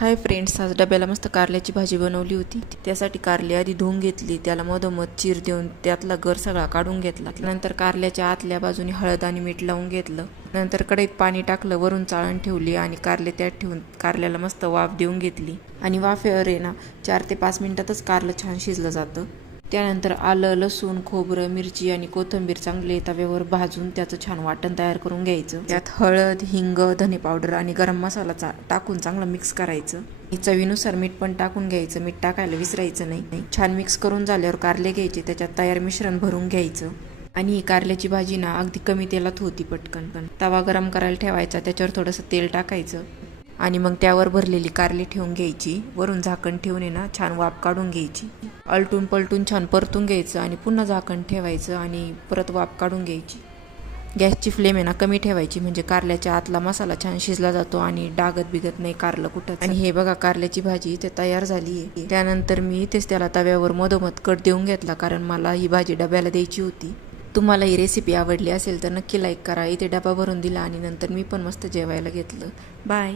Hi friends, आज डब्याला मस्त कारल्याची भाजी बनवली होती. त्यासाठी कारली आधी धुवून घेतली, त्याला मधोमध चीर देऊन त्यातला गर सगळा काढून घेतला. नंतर कारल्याच्या आतल्या बाजूने हळद आणि मीठ लावून घेतलं. नंतर कढईत पाणी टाकलं, वरून चाळण ठेवली आणि कारले त्यात ठेवून कारल्याला मस्त वाफ देऊन घेतली. आणि वाफेवर 4 ते 5 मिनिटातच कारलं छान शिजलं जातं. त्यानंतर आलं, लसूण, खोबरं, मिरची आणि कोथिंबीर चांगले तव्यावर भाजून त्याचं छान वाटण तयार करून घ्यायचं. त्यात हळद, हिंग, धने पावडर आणि गरम मसाला टाकून चांगलं मिक्स करायचं. चवीनुसार मीठ पण टाकून घ्यायचं, मीठ टाकायला विसरायचं नाही. छान मिक्स करून झाल्यावर कारले घ्यायचे, त्याच्यात तयार मिश्रण भरून घ्यायचं. आणि ही कारल्याची भाजी ना अगदी कमी तेलात होती पटकन. तवा गरम करायला ठेवायचा, त्याच्यावर थोडंसं तेल टाकायचं आणि मग त्यावर भरलेली कारली ठेवून घ्यायची. वरून झाकण ठेवून छान वाफ काढून घ्यायची. आलटून पलटून छान परतून घ्यायचं आणि पुन्हा झाकण ठेवायचं आणि परत वाफ काढून घ्यायची. गॅसची फ्लेम कमी ठेवायची, म्हणजे कारल्याच्या आतला मसाला छान शिजला जातो आणि डागत बिगत नाही कारलं कुठं. आणि हे बघा, कारल्याची भाजी इथे तयार झाली आहे. त्यानंतर मी इथेच त्याला तव्यावर मधोमध कट देऊन घेतला, कारण मला ही भाजी डब्याला द्यायची होती. तुम्हाला ही रेसिपी आवडली असेल तर नक्की लाईक करा. इथे डबा भरून दिला आणि नंतर मी पण मस्त जेवायला घेतलं. बाय.